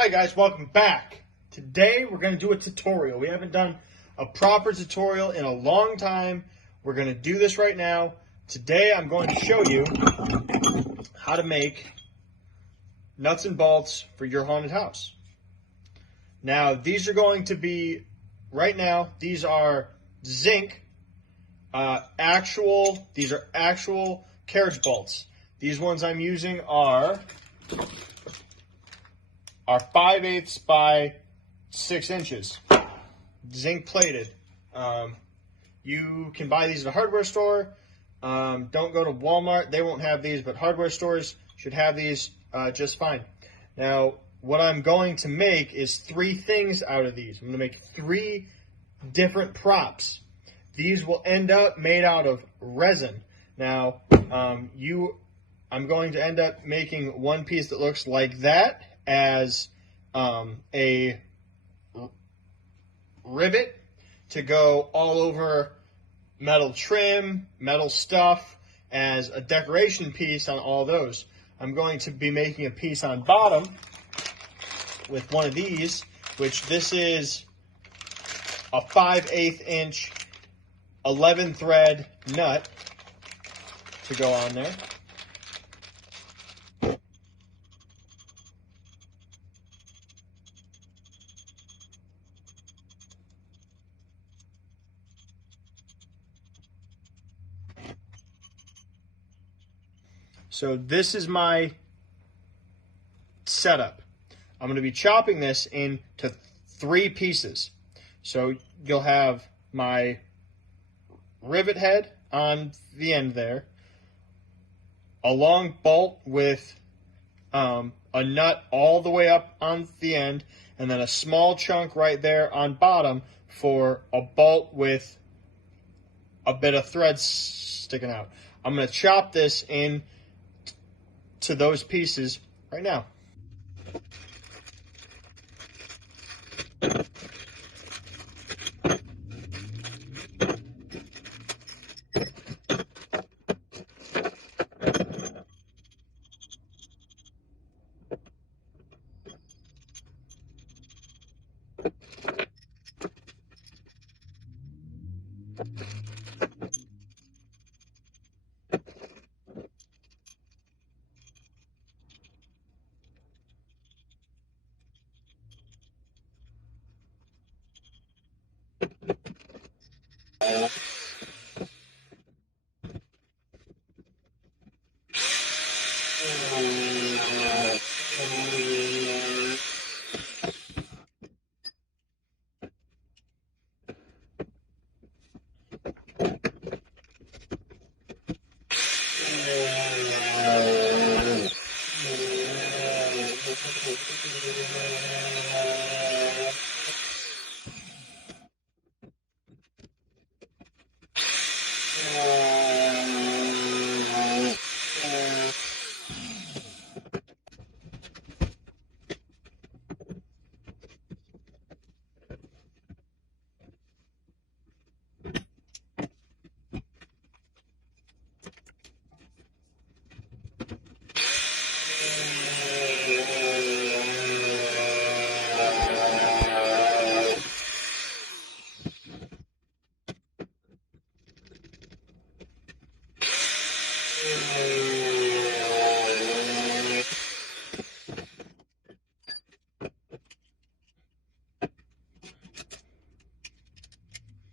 Hi guys, welcome back. Today we're going to do a tutorial. We haven't done a proper tutorial in a long time. We're going to do this right now. Today I'm going to show you how to make nuts and bolts for your haunted house. Now these are going to be, right now, these are zinc, these are actual carriage bolts. These ones I'm using are 5/8 by 6 inches, zinc plated. You can buy these at a hardware store. Don't go to Walmart, they won't have these, but hardware stores should have these just fine. Now, what I'm going to make is 3 things out of these. I'm going to make 3 different props. These will end up made out of resin. Now, I'm going to end up making one piece that looks like that as a rivet to go all over metal trim, metal stuff, as a decoration piece on all those. I'm going to be making a piece on bottom with one of these, which this is a 5/8 inch 11 thread nut to go on there. So this is my setup. I'm going to be chopping this into 3 pieces. So you'll have my rivet head on the end there, a long bolt with a nut all the way up on the end, and then a small chunk right there on bottom for a bolt with a bit of thread sticking out. I'm going to chop this in to those pieces right now.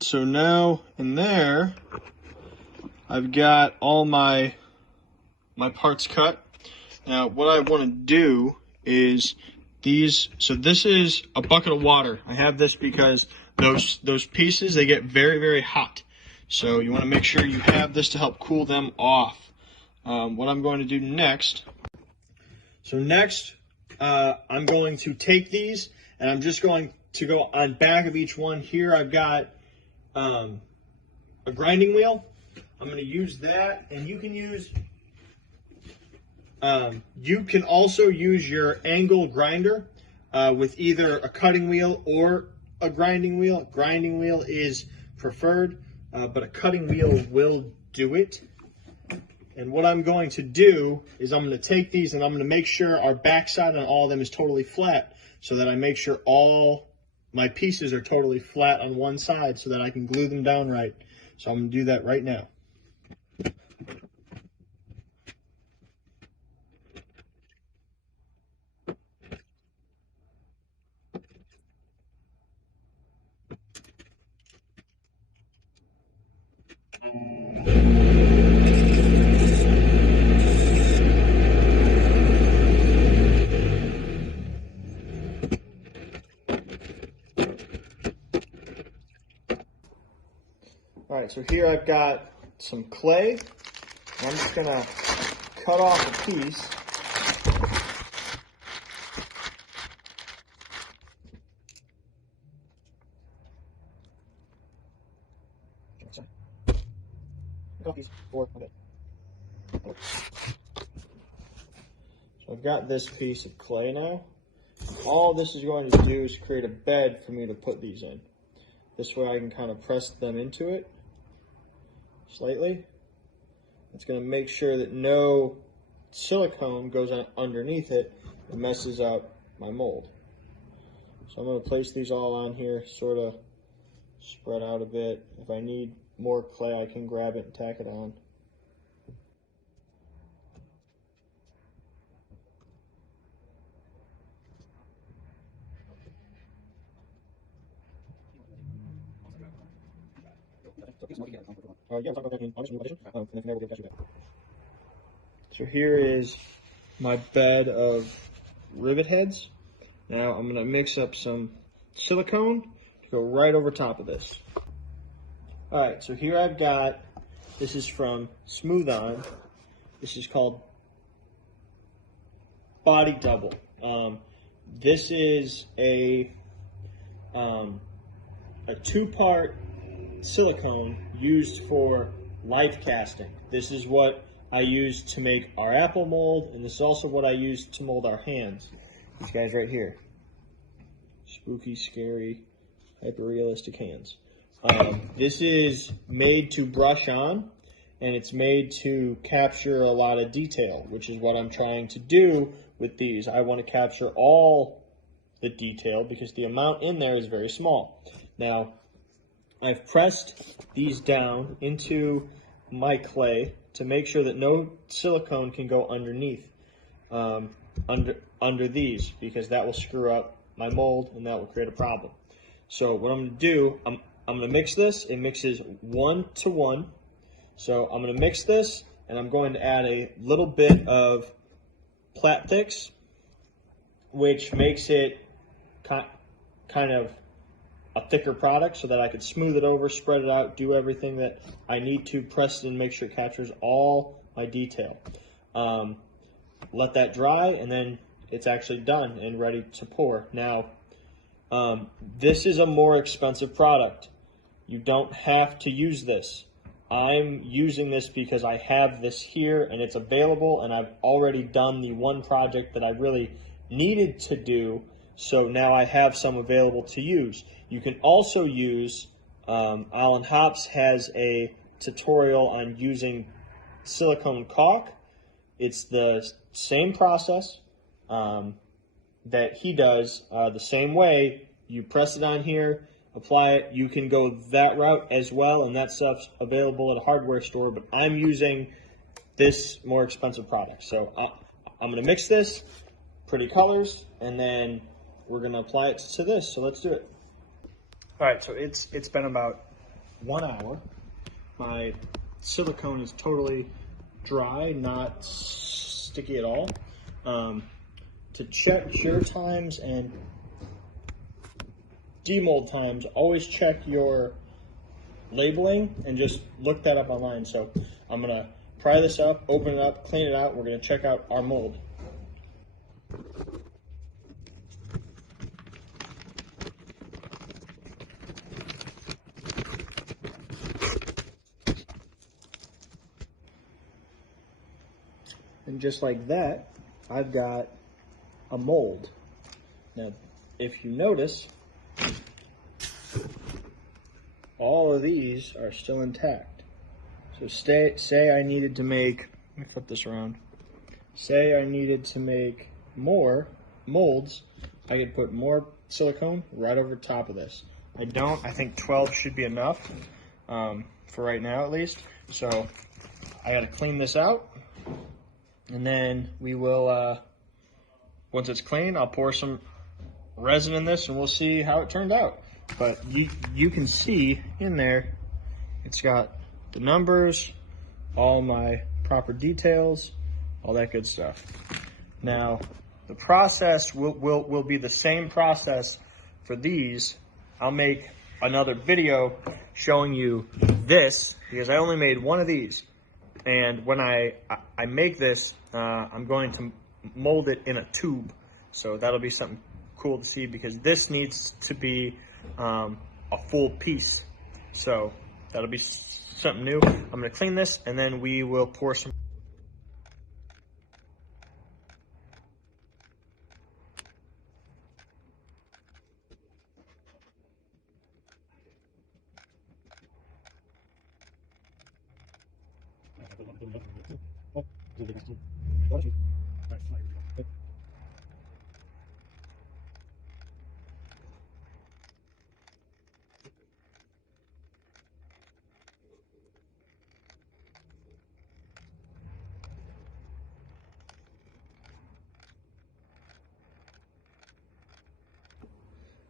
So now in there, I've got all my parts cut. Now what I want to do is these. So this is a bucket of water. I have this because those pieces, they get very, very hot. So you want to make sure you have this to help cool them off. What I'm going to do next. So next, I'm going to take these and I'm just going to go on back of each one. Here I've got a grinding wheel. I'm going to use that, and you can also use your angle grinder with either a cutting wheel or a grinding wheel. Grinding wheel is preferred, but a cutting wheel will do it. And what I'm going to do is I'm going to take these and I'm going to make sure our backside on all of them is totally flat, so that I make sure all my pieces are totally flat on one side so that I can glue them down right. So I'm going to do that right now. All right, so here I've got some clay. I'm just going to cut off a piece. So I've got this piece of clay now. All this is going to do is create a bed for me to put these in. This way I can kind of press them into it slightly. It's going to make sure that no silicone goes underneath it and messes up my mold. So I'm going to place these all on here, sort of spread out a bit. If I need more clay, I can grab it and tack it on. So here is my bed of rivet heads. Now I'm going to mix up some silicone to go right over top of this. Alright, so here I've got, this is from Smooth On. This is called Body Double. This is a two-part silicone used for life casting. This is what I used to make our apple mold, and this is also what I used to mold our hands. These guys right here. Spooky, scary, hyper-realistic hands. This is made to brush on, and it's made to capture a lot of detail, which is what I'm trying to do with these. I want to capture all the detail because the amount in there is very small. Now, I've pressed these down into my clay to make sure that no silicone can go underneath, under these, because that will screw up my mold and that will create a problem. So what I'm going to do, I'm going to mix this. It mixes 1 to 1. So I'm going to mix this, and I'm going to add a little bit of Plat Thicks, which makes it kind of a thicker product so that I could smooth it over, spread it out, do everything that I need to, press it and make sure it captures all my detail. Let that dry, and then it's actually done and ready to pour. Now, this is a more expensive product. You don't have to use this. I'm using this because I have this here and it's available, and I've already done the one project that I really needed to do, so now I have some available to use. You can also use, Alan Hops has a tutorial on using silicone caulk. It's the same process that he does, the same way. You press it on here, apply it. You can go that route as well, and that stuff's available at a hardware store, but I'm using this more expensive product. So I'm going to mix this, pretty colors, and then we're going to apply it to this. So let's do it. All right, so it's been about 1 hour. My silicone is totally dry, not sticky at all. To check cure times and demold times, always check your labeling and just look that up online. So I'm going to pry this up, open it up, clean it out. We're going to check out our mold. And just like that, I've got a mold. Now, if you notice, all of these are still intact. So say I needed to make let me flip this around. Say I needed to make more molds, I could put more silicone right over top of this. I don't. I think 12 should be enough for right now at least. So I got to clean this out, and then we will, once it's clean, I'll pour some resin in this and we'll see how it turned out. But you can see in there, it's got the numbers, all my proper details, all that good stuff. Now, the process will be the same process for these. I'll make another video showing you this, because I only made one of these. And when I make this, I'm going to mold it in a tube. So that'll be something cool to see, because this needs to be a full piece. So that'll be something new. I'm going to clean this, and then we will pour some.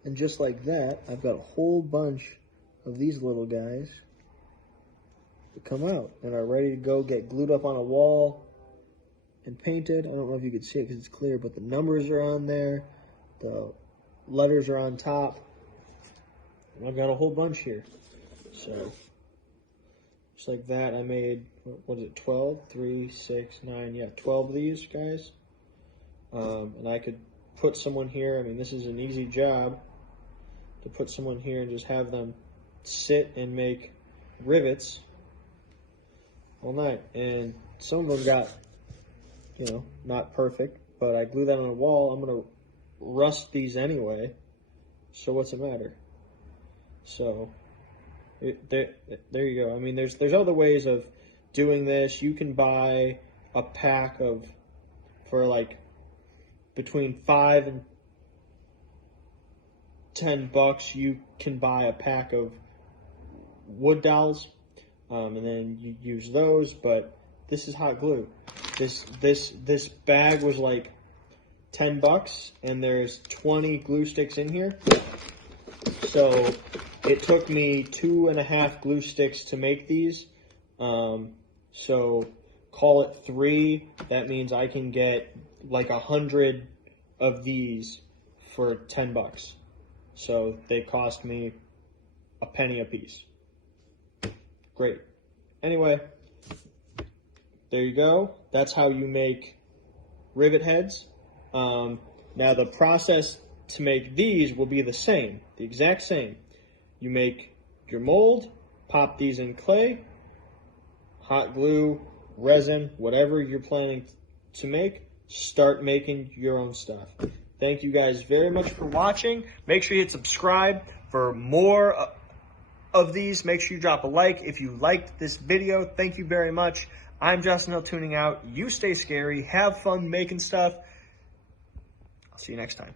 And just like that, I've got a whole bunch of these little guys that come out and are ready to go get glued up on a wall and painted. I don't know if you can see it because it's clear, but the numbers are on there, the letters are on top, and I've got a whole bunch here. So just like that, I made, what is it, 12? 3, 6, 9, yeah, 12 of these guys. And I could put someone here. I mean, this is an easy job to put someone here and just have them sit and make rivets all night. And some of them got, you know, not perfect, but I glue that on a wall. I'm going to rust these anyway, so what's the matter? So there you go. I mean, there's other ways of doing this. You can buy a pack of, for like between $5 and $10, you can buy a pack of wood dowels, and then you use those. But this is hot glue. This bag was like $10, and there's 20 glue sticks in here. So it took me 2.5 glue sticks to make these. So call it 3. That means I can get like 100 of these for $10. So they cost me a penny a piece. Great. Anyway, there you go. That's how you make rivet heads. Now the process to make these will be the same, the exact same. You make your mold, pop these in clay, hot glue, resin, whatever you're planning to make, start making your own stuff. Thank you guys very much for watching. Make sure you hit subscribe for more of these. Make sure you drop a like if you liked this video. Thank you very much. I'm Justin Hill tuning out. You stay scary. Have fun making stuff. I'll see you next time.